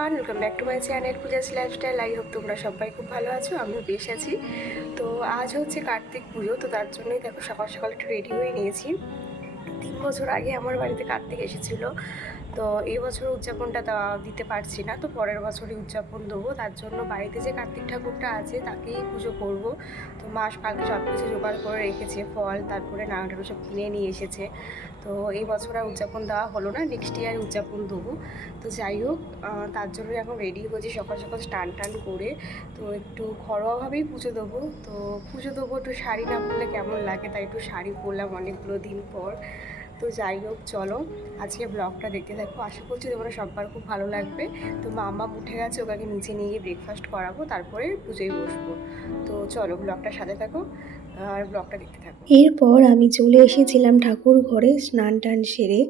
Everyone, welcome back to my channel Puja's lifestyle. I hope তোমরা সবাই খুব ভালো আছো, আমিও বেশ আছি। তো আজ হচ্ছে কার্তিক পুজো, তো তার জন্যই দেখো সকাল সকাল একটু রেডি হয়ে নিয়েছি। 3 বছর আগে আমার বাড়িতে কার্তিক এসেছিলো, তো এই বছর উদযাপনটা দিতে পারছি না, তো পরের বছরই উদযাপন দেবো। তার জন্য বাড়িতে যে কার্তিক ঠাকুরটা আছে তাকেই পুজো করব। তো মা কালকে সব কিছু জোগাড় করে রেখেছে, ফল তারপরে নাড়ু সব কিনে নিয়ে এসেছে। তো এই বছর আর উদযাপন দেওয়া হলো না, নেক্সট ইয়ার উদযাপন দেবো। তো যাই হোক, তার জন্যই এখন রেডি হয়েছি সকাল সকাল স্নান টান করে। তো একটু ঘরোয়াভাবেই পুজো দেবো। তো পুজো দেবো, একটু শাড়ি না পরলে কেমন লাগে, তাই একটু শাড়ি পরলাম অনেকগুলো দিন পর। তো যাই হোক, চলো আজকে ব্লগটা দেখতে থাকবো, আশা করছি তোমরা সবার খুব ভালো লাগবে। তো মামা উঠে গেছে, ওকে নিচে নিয়ে গিয়ে ব্রেকফাস্ট করাবো, তারপরে পুজোয় বসবো। তো চলো ব্লগটার সাথে থাকো আর ব্লগটা দেখতে থাকো। এরপর আমি চলে এসেছিলাম ঠাকুর ঘরে স্নান টান সেরে।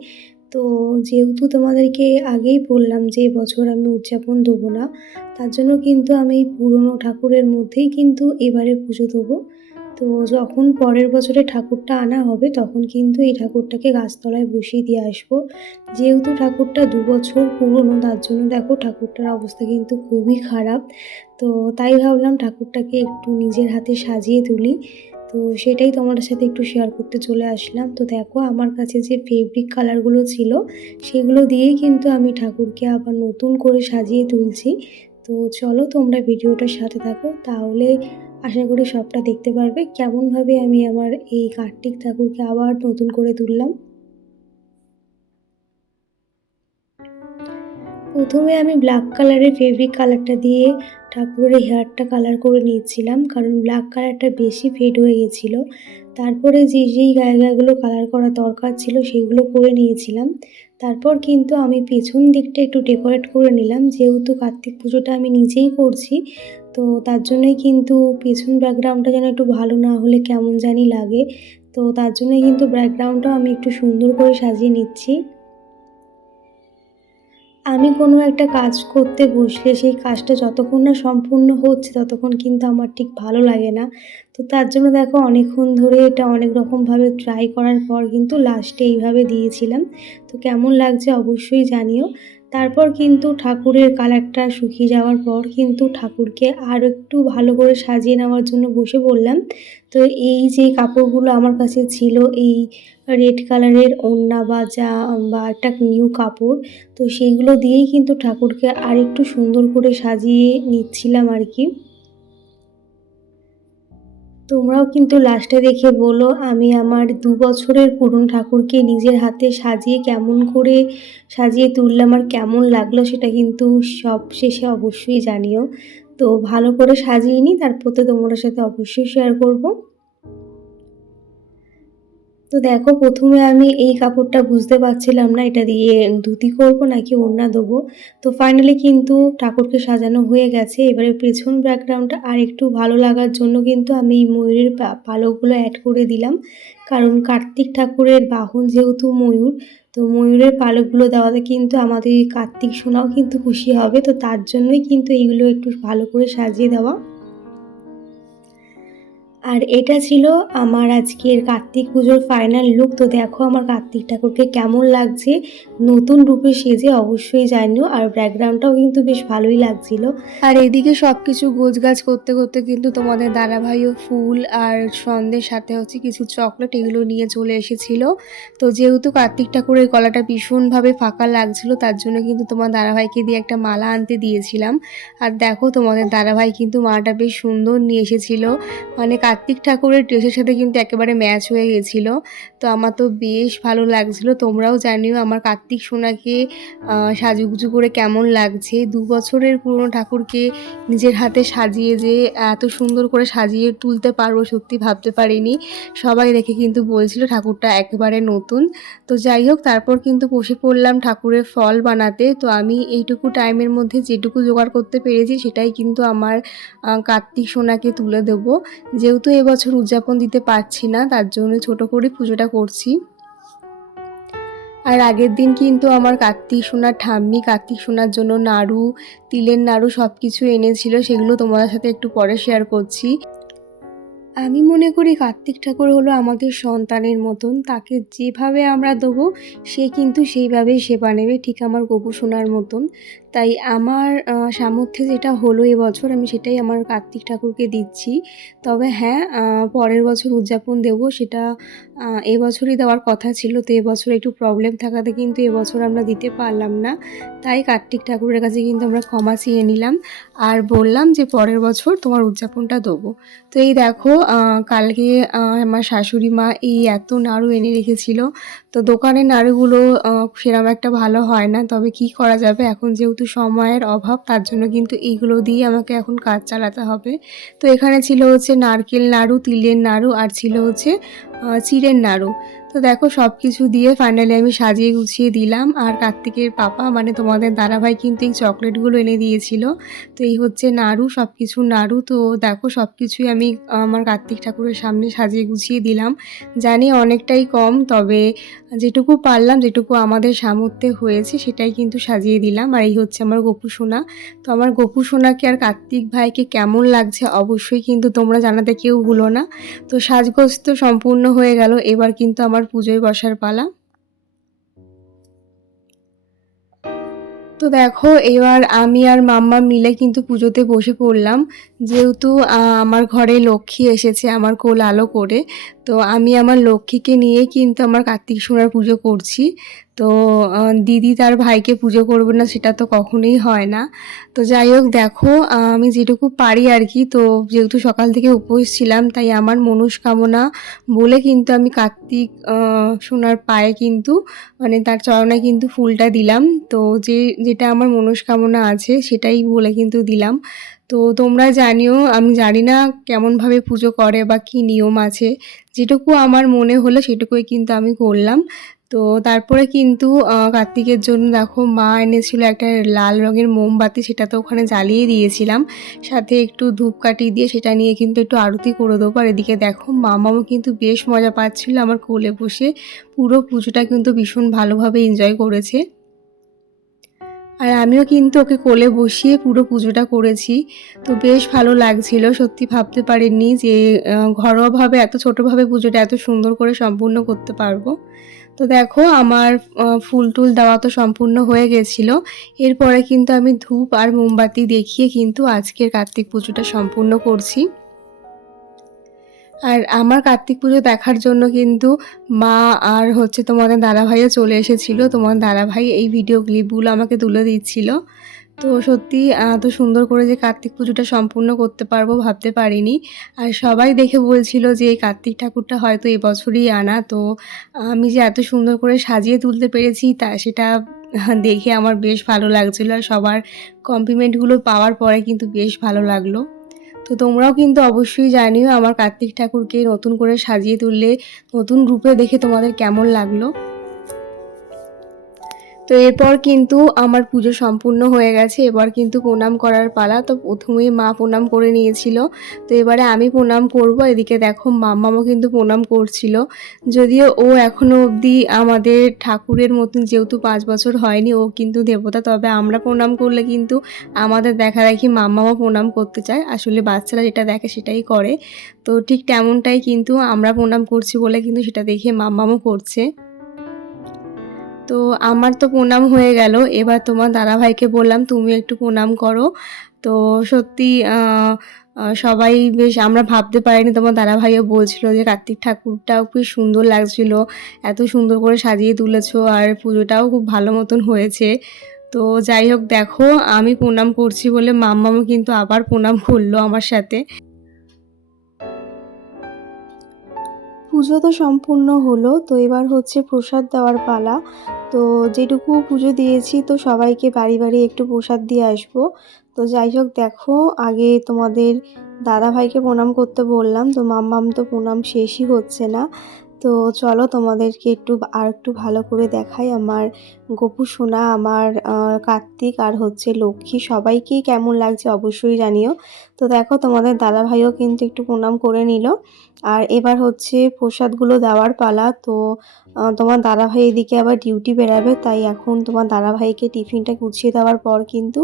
তো যেহেতু তোমাদেরকে আগেই বললাম যে এবছর আমি উদযাপন দেবো না, তার জন্য কিন্তু আমি পুরনো ঠাকুরের মধ্যেই কিন্তু এবারে পুজো দেবো। তো যখন পরের বছরে ঠাকুরটা আনা হবে তখন কিন্তু এই ঠাকুরটাকে গাছতলায় বসিয়ে দিয়ে আসবো। যেহেতু ঠাকুরটা 2 বছর পুরনো, তার জন্য দেখো ঠাকুরটার অবস্থা কিন্তু খুবই খারাপ। তো তাই ভাবলাম ঠাকুরটাকে একটু নিজের হাতে সাজিয়ে তুলি। তো সেটাই তোমাদের সাথে একটু শেয়ার করতে চলে আসলাম। তো দেখো আমার কাছে যে ফেব্রিক কালারগুলো ছিল সেগুলো দিয়েই কিন্তু আমি ঠাকুরকে আবার নতুন করে সাজিয়ে তুলছি। তো চলো তোমরা ভিডিওটার সাথে থাকো, তাহলে আশা করি সবটা দেখতে পারবে কেমনভাবে আমি আমার এই কার্তিক ঠাকুরকে আবার নতুন করে তুললাম। প্রথমে আমি ব্ল্যাক কালারের ফেব্রিক কালারটা দিয়ে ঠাকুরের হেয়ারটা কালার করে নিয়েছিলাম, কারণ ব্ল্যাক কালারটা বেশি ফেড হয়ে গেছিলো। তারপরে যেই জায়গাগুলো কালার করা দরকার ছিল সেগুলো করে নিয়েছিলাম। তারপর কিন্তু আমি পেছন দিকটা একটু ডেকোরেট করে নিলাম, যেহেতু কার্তিক পুজোটা আমি নিজেই করছি। তো তার জন্যই কিন্তু পেছন ব্যাকগ্রাউন্ডটা যেন একটু ভালো না হলে কেমন জানি লাগে। তো তার জন্যই কিন্তু ব্যাকগ্রাউন্ডটাও আমি একটু সুন্দর করে সাজিয়ে নিচ্ছি। আমি কোনো একটা কাজ করতে বসলে সেই কাজটা যতক্ষণ না সম্পূর্ণ হচ্ছে ততক্ষণ কিন্তু আমার ঠিক ভালো লাগে না। তো তার জন্য দেখো অনেকক্ষণ ধরে এটা অনেক রকমভাবে ট্রাই করার পর কিন্তু লাস্টে এইভাবে দিয়েছিলাম। তো কেমন লাগছে অবশ্যই জানিও। তারপর কিন্তু ঠাকুরের কালারটা শুকিয়ে যাওয়ার পর কিন্তু ঠাকুরকে আরও একটু ভালো করে সাজিয়ে নেওয়ার জন্য বসে পড়লাম। তো এই যে কাপড়গুলো আমার কাছে ছিল, এই রেড কালারের ওড়না বা একটা নিউ কাপড়, তো সেইগুলো দিয়েই কিন্তু ঠাকুরকে আরেকটু সুন্দর করে সাজিয়ে নিচ্ছিলাম আর কি। তোমরাও কিন্তু লাস্টে দেখে বলো আমি আমার 2 বছরের পুরনো ঠাকুরকে নিজের হাতে সাজিয়ে কেমন করে সাজিয়ে তুললাম আর কেমন লাগলো, সেটা কিন্তু সব শেষে অবশ্যই জানিও। তো ভালো করে সাজিয়ে নিই, তারপর তো তোমাদের সাথে অবশ্যই শেয়ার করব। তো দেখো প্রথমে আমি এই কাপড়টা বুঝতে পারছিলাম না এটা দিয়ে ধুতি করব নাকি ওড়না দেবো। তো ফাইনালি কিন্তু ঠাকুরকে সাজানো হয়ে গেছে। এবারে পেছন ব্যাকগ্রাউন্ডটা আর একটু ভালো লাগার জন্য কিন্তু আমি এই ময়ূরের পালকগুলো অ্যাড করে দিলাম, কারণ কার্তিক ঠাকুরের বাহন যেহেতু ময়ূর, তো ময়ূরের পালকগুলো দেওয়াতে কিন্তু আমাদের কার্তিক সোনাও কিন্তু খুশি হবে। তো তার জন্যই কিন্তু এইগুলো একটু ভালো করে সাজিয়ে দেওয়া। আর এটা ছিল আমার আজকের কার্তিক পুজোর ফাইনাল লুক। তো দেখো আমার কার্তিক ঠাকুরকে কেমন লাগছে নতুন রূপে সেজে, অবশ্যই জানিও। আর ব্যাকগ্রাউন্ডটাও কিন্তু বেশ ভালোই লাগছিল। আর এদিকে সব কিছু গোছগাছ করতে করতে কিন্তু তোমাদের দাদাভাইও ফুল আর সন্ধ্যের সাথে হচ্ছে কিছু চকলেট এগুলো নিয়ে চলে এসেছিল। তো যেহেতু কার্তিক ঠাকুরের গলাটা ভীষণভাবে ফাঁকা লাগছিল, তার জন্য কিন্তু তোমার দাদাভাইকে দিয়ে একটা মালা আনতে দিয়েছিলাম। আর দেখো তোমাদের দাদাভাই কিন্তু মালাটা বেশ সুন্দর নিয়ে এসেছিল, মানে কার্তিক ঠাকুরের ড্রেসের সাথে কিন্তু একেবারে ম্যাচ হয়ে গেছিল। তো আমার তো বেশ ভালো লাগছিল। তোমরাও জানিও আমার কার্তিক সোনাকে সাজুগুজু করে কেমন লাগছে। 2 বছরের পুরনো ঠাকুরকে নিজের হাতে সাজিয়ে যে এত সুন্দর করে সাজিয়ে তুলতে পারবো সত্যি ভাবতে পারিনি। সবাই দেখে কিন্তু বলছিল ঠাকুরটা একেবারে নতুন। তো যাই হোক, তারপর কিন্তু বসে পড়লাম ঠাকুরের ফল বানাতে। তো আমি এইটুকু টাইমের মধ্যে যেটুকু জোগাড় করতে পেরেছি সেটাই কিন্তু আমার কার্তিক সোনাকে তুলে দেবো। যেহেতু এবছর উদযাপন দিতে পারছি না, তার জন্য ছোট করে পুজোটা করছি। আর আগের দিন কিন্তু আমার কার্তিক সোনার ঠাম্মি কার্তিক সোনার জন্য নাড়ু, তিলের নাড়ু সব কিছু এনেছিল, সেগুলো তোমাদের সাথে একটু পরে শেয়ার করছি। আমি মনে করি কার্তিক ঠাকুর হলো আমাদের সন্তানের মতন। তাকে যেভাবে আমরা দেবো সে কিন্তু সেইভাবেই সেবা নেবে, ঠিক আমার গপু সোনার মতন। তাই আমার সামর্থ্যে যেটা হলো এবছর আমি সেটাই আমার কার্তিক ঠাকুরকে দিচ্ছি। তবে হ্যাঁ, পরের বছর উদযাপন দেবো সেটা এবছরই দেওয়ার কথা ছিল। তো এবছর একটু প্রবলেম থাকাতে কিন্তু এবছর আমরা দিতে পারলাম না। তাই কার্তিক ঠাকুরের কাছে কিন্তু আমরা ক্ষমা চেয়ে নিলাম আর বললাম যে পরের বছর তোমার উদযাপনটা দেবো। তো এই দেখো কালকে আমার শাশুড়ি মা এই এত নাড়ু এনে রেখেছিল। তো দোকানের নাড়ুগুলো সেরকম একটা ভালো হয় না, তবে কি করা যাবে, এখন যেহেতু সময়ের অভাব তার জন্য কিন্তু এইগুলো দিয়ে আমাকে এখন কাজ চালাতে হবে। তো এখানে ছিল হচ্ছে নারকেল নাড়ু, তিলের নাড়ু আর ছিল হচ্ছে চিড়ের নাড়ু। তো দেখো সব কিছু দিয়ে ফাইনালি আমি সাজিয়ে গুছিয়ে দিলাম। আর কার্তিকের পাপা মানে তোমাদের দাদাভাই কিন্তু এই চকলেটগুলো এনে দিয়েছিল। তো এই হচ্ছে নাড়ু, সব কিছু নাড়ু। তো দেখো সব কিছুই আমি আমার কার্তিক ঠাকুরের সামনে সাজিয়ে গুছিয়ে দিলাম। জানি অনেকটাই কম, তবে যেটুকু পারলাম, যেটুকু আমাদের সামর্থ্যে হয়েছে সেটাই কিন্তু সাজিয়ে দিলাম। আর এই হচ্ছে আমার গপু সোনা। তো আমার গপু সোনাকে আর কার্তিক ভাইকে কেমন লাগছে অবশ্যই কিন্তু তোমরা জানাতে কেউ ভুলো না। তো সাজগোজ তো সম্পূর্ণ হয়ে গেল, এবার কিন্তু আমার পুজোয় বসার পালা। তো দেখো এবার আমি আর মাম্মা মিলে কিন্তু পুজোতে বসে পড়লাম। যেহেতু আমার ঘরে লক্ষ্মী এসেছে আমার কোল আলো করে, তো আমি আমার লক্ষ্মীকে নিয়ে কিন্তু আমার কার্তিক সোনার পুজো করছি। তো দিদি তার ভাইকে পুজো করবে না সেটা তো কখনোই হয় না। তো যাই হোক দেখো আমি যেটুকু পারি আর কি। তো যেহেতু সকাল থেকে উপোস ছিলাম তাই আমার মনস্কামনা বলে কিন্তু আমি কার্তিক সোনার পায়ে কিন্তু মানে তার চরণে কিন্তু ফুলটা দিলাম। তো যেটা আমার মনস্কামনা আছে সেটাই বলে কিন্তু দিলাম। তো তোমরা জানিও, আমি জানি না কেমনভাবে পুজো করে বা কী নিয়ম আছে, যেটুকু আমার মনে হলো সেটুকুই কিন্তু আমি করলাম। তো তারপরে কিন্তু কার্তিকের জন্য দেখো মা এনেছিল একটা লাল রঙের মোমবাতি, সেটা তো ওখানে জ্বালিয়ে দিয়েছিলাম, সাথে একটু ধূপকাঠি দিয়ে সেটা নিয়ে কিন্তু একটু আরতি করে দেবো। আর এদিকে দেখো মামাও কিন্তু বেশ মজা পাচ্ছিল আমার কোলে বসে, পুরো পুজোটা কিন্তু ভীষণ ভালোভাবে এনজয় করেছে। আর আমিও কিন্তু ওকে কোলে বসিয়ে পুরো পুজোটা করেছি। তো বেশ ভালো লাগছিল, সত্যি ভাবতে পারিনি যে ঘরোয়াভাবে এত ছোটোভাবে পুজোটা এত সুন্দর করে সম্পূর্ণ করতে পারবো। তো দেখো আমার ফুল টুল দেওয়া তো সম্পূর্ণ হয়ে গেছিলো। এরপরে কিন্তু আমি ধূপ আর মোমবাতি দেখিয়ে কিন্তু আজকের কার্তিক পুজোটা সম্পূর্ণ করছি। আর আমার কার্তিক পুজো দেখার জন্য কিন্তু মা আর হচ্ছে তোমাদের দাদাভাইও চলে এসেছিলো। তোমার দাদাভাই এই ভিডিও ক্লিপগুলো আমাকে তুলে দিচ্ছিল। তো সত্যি এত সুন্দর করে যে কার্তিক পুজোটা সম্পূর্ণ করতে পারবো ভাবতে পারিনি। আর সবাই দেখে বলছিল যে এই কার্তিক ঠাকুরটা হয়তো এবছরই আনা। তো আমি যে এত সুন্দর করে সাজিয়ে তুলতে পেরেছি তা সেটা দেখে আমার বেশ ভালো লাগছিলো। আর সবার কমপ্লিমেন্টগুলো পাওয়ার পরে কিন্তু বেশ ভালো লাগলো। তো তোমরাও কিন্তু অবশ্যই জানিও আমার কার্তিক ঠাকুরকে নতুন করে সাজিয়ে তুললে নতুন রূপে দেখে তোমাদের কেমন লাগলো। তো এরপর কিন্তু আমার পুজো সম্পূর্ণ হয়ে গেছে, এবার কিন্তু প্রণাম করার পালা। তো প্রথমেই মা প্রণাম করে নিয়েছিল, তো এবারে আমি প্রণাম করব। এদিকে দেখো মাম্মামও কিন্তু প্রণাম করছিল, যদিও ও এখনও অবধি আমাদের ঠাকুরের মতন যেহেতু 5 বছর হয়নি, ও কিন্তু দেবতা। তবে আমরা প্রণাম করলে কিন্তু আমাদের দেখা দেখি মাম্মামও প্রণাম করতে চায়, আসলে বাচ্চারা যেটা দেখে সেটাই করে। তো ঠিক তেমনটাই কিন্তু আমরা প্রণাম করছি বলে কিন্তু সেটা দেখে মাম্মামও করছে। তো আমার তো প্রণাম হয়ে গেল, এবার তোমার দাদাভাইকে বললাম তুমি একটু প্রণাম করো। তো সত্যি সবাই বেশ, আমরা ভাবতে পারিনি, তোমার দাদাভাইও বলছিল যে কার্তিক ঠাকুরটাও খুব সুন্দর লাগছিল, এত সুন্দর করে সাজিয়ে তুলেছো আর পুজোটাও খুব ভালো মতন হয়েছে। তো যাই হোক দেখো আমি প্রণাম করছি বলে মাম্মামও কিন্তু আবার প্রণাম করলো আমার সাথে। পুজো তো সম্পূর্ণ হলো, তো এবার হচ্ছে প্রসাদ দেওয়ার পালা। তো যেটুকু পুজো দিয়েছি তো সবাইকে বাড়ি বাড়ি একটু প্রসাদ দিয়ে আসবো। তো যাই হোক দেখো আগে তোমাদের দাদাভাইকে প্রণাম করতে বললাম, তো মাম্মাম তো প্রণাম শেষই হচ্ছে না। তো চলো তোমাদেরকে আর একটু ভালো করে দেখাই আমার গপু সোনা, আমার কার্তিক আর হচ্ছে লক্ষ্মী সবাইকেই কেমন লাগছে অবশ্যই জানিও। তো দেখো তোমাদের দাদাভাইও কিন্তু একটু প্রণাম করে নিল। আর এবার হচ্ছে প্রসাদগুলো দেওয়ার পালা। তো তোমার দাদাভাই এদিকে আবার ডিউটি বেরাবে, তাই এখন তোমার দাদাভাইকে টিফিনটা গুছিয়ে দেওয়ার পর কিন্তু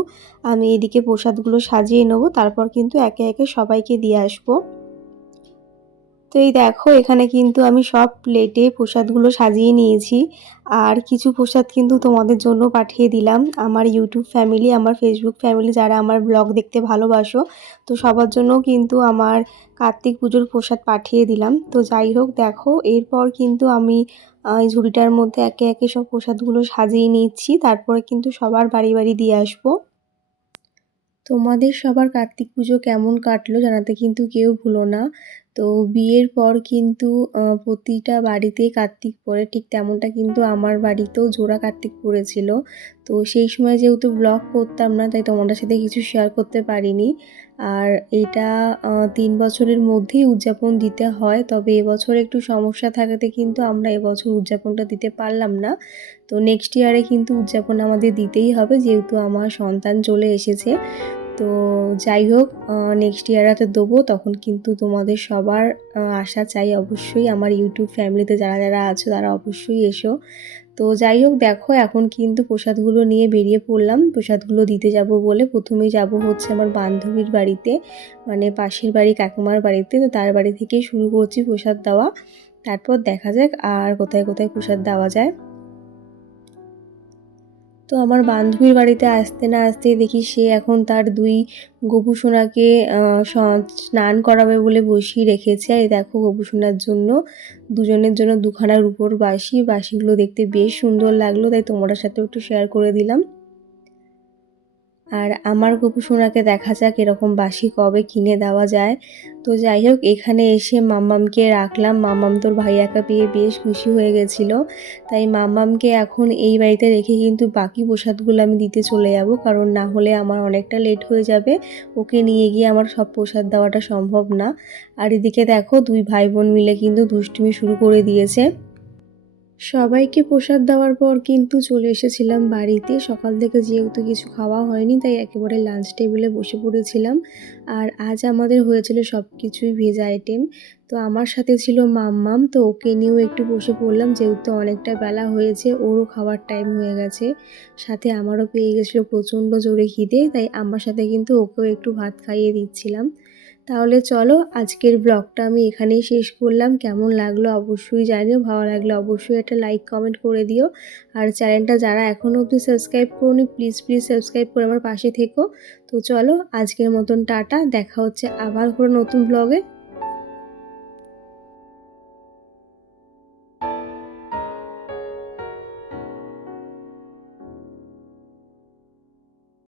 আমি এদিকে প্রসাদগুলো সাজিয়ে নেবো, তারপর কিন্তু একে একে সবাইকে দিয়ে আসবো। এই দেখো এখানে কিন্তু আমি সব প্লেটে প্রসাদগুলো সাজিয়ে নিয়েছি। আর কিছু প্রসাদ কিন্তু তোমাদের জন্য পাঠিয়ে দিলাম। আমার ইউটিউব ফ্যামিলি, আমার ফেসবুক ফ্যামিলি যারা আমার ব্লগ দেখতে ভালোবাসো, তো সবার জন্যও কিন্তু আমার কার্তিক পুজোর প্রসাদ পাঠিয়ে দিলাম। তো যাই হোক দেখো, এরপর কিন্তু আমি এই ঝুড়িটার মধ্যে একে একে সব প্রসাদগুলো সাজিয়ে নিচ্ছি। তারপরে কিন্তু সবার বাড়ি বাড়ি দিয়ে আসবো। তোমাদের সবার কার্তিক পুজো কেমন কাটলো জানাতে কিন্তু কেউ ভুলো না। তো বিয়ের পর কিন্তু প্রতিটা বাড়িতেই কার্তিক পড়ে, ঠিক তেমনটা কিন্তু আমার বাড়িতেও জোড়া কার্তিক পড়েছিল। তো সেই সময় যেহেতু ব্লগ করতাম না, তাই তোমাদের সাথে কিছু শেয়ার করতে পারিনি। আর এটা 3 বছরের মধ্যেই উদযাপন দিতে হয়, তবে এবছর একটু সমস্যা থাকাতে কিন্তু আমরা এবছর উদযাপনটা দিতে পারলাম না। তো নেক্সট ইয়ারে কিন্তু উদযাপন আমাদের দিতেই হবে, যেহেতু আমার সন্তান চলে এসেছে। তো যাই হোক, নেক্সট ইয়ারে দেবো, তখন কিন্তু তোমাদের সবার আশা চাই অবশ্যই। আমার ইউটিউব ফ্যামিলিতে যারা যারা আছো তারা অবশ্যই এসো। তো যাই হোক দেখো, এখন কিন্তু প্রসাদগুলো নিয়ে বেরিয়ে পড়লাম প্রসাদগুলো দিতে যাব বলে। প্রথমেই যাব হচ্ছে আমার বান্ধবীর বাড়িতে, মানে পাশের বাড়ি কাকিমার বাড়িতে। তো তার বাড়ি থেকেই শুরু করছি প্রসাদ দেওয়া, তারপর দেখা যাক আর কোথায় কোথায় প্রসাদ দেওয়া যায়। তো আমার বান্ধবীর বাড়িতে আসতে না আসতেই দেখি সে এখন তার 2 গোপুসোনাকে স্নান করাবে বলে বসিয়ে রেখেছে। আর এই দেখো গোপুসোনার জন্য দুজনের জন্য দুখানা রূপোর বাঁশি। বাঁশিগুলো দেখতে বেশ সুন্দর লাগলো, তাই তোমাদের সাথেও একটু শেয়ার করে দিলাম। আর আমার গোপুসোনাকে দেখা যাক এরকম বাঁশি কবে কিনে দেওয়া যায়। তো যাই হোক, এখানে এসে মাম্মামকে রাখলাম। মাম্মাম তোর ভাইয়াকে পেয়ে বেশ খুশি হয়ে গেছিলো। তাই মাম্মামকে এখন এই বাড়িতে রেখে কিন্তু বাকি প্রসাদগুলো আমি দিতে চলে যাব, কারণ না হলে আমার অনেকটা লেট হয়ে যাবে। ওকে নিয়ে গিয়ে আমার সব প্রসাদ দেওয়াটা সম্ভব না। আর এদিকে দেখো 2 ভাই বোন মিলে কিন্তু দুষ্টুমি শুরু করে দিয়েছে। সবাইকে প্রসাদ দেওয়ার পর কিন্তু চলে এসেছিলাম বাড়িতে। সকাল থেকে যেহেতু কিছু খাওয়া হয়নি, তাই একেবারে লাঞ্চ টেবিলে বসে পড়েছিলাম। আর আজ আমাদের হয়েছিল সব কিছুই ভেজ আইটেম। তো আমার সাথে ছিল মাম্মাম, তো ওকে নিয়েও একটু বসে পড়লাম, যেহেতু অনেকটা বেলা হয়েছে, ওরও খাওয়ার টাইম হয়ে গেছে। সাথে আমারও পেয়ে গেছিলো প্রচণ্ড জোরে খিদে, তাই আমার সাথে কিন্তু ওকেও একটু ভাত খাইয়ে দিচ্ছিলাম। তাহলে চলো, আজকের ব্লগটা আমি এখানেই শেষ করলাম। কেমন লাগলো অবশ্যই জানিও, ভালো লাগলে অবশ্যই একটা লাইক কমেন্ট করে দিও। আর চ্যানেলটা যারা এখনও অবধি সাবস্ক্রাইব করোনি, প্লিজ প্লিজ সাবস্ক্রাইব করে আমার পাশে থেকো। তো চলো, আজকের মতন টাটা, দেখা হচ্ছে আবার কোনো নতুন ব্লগে।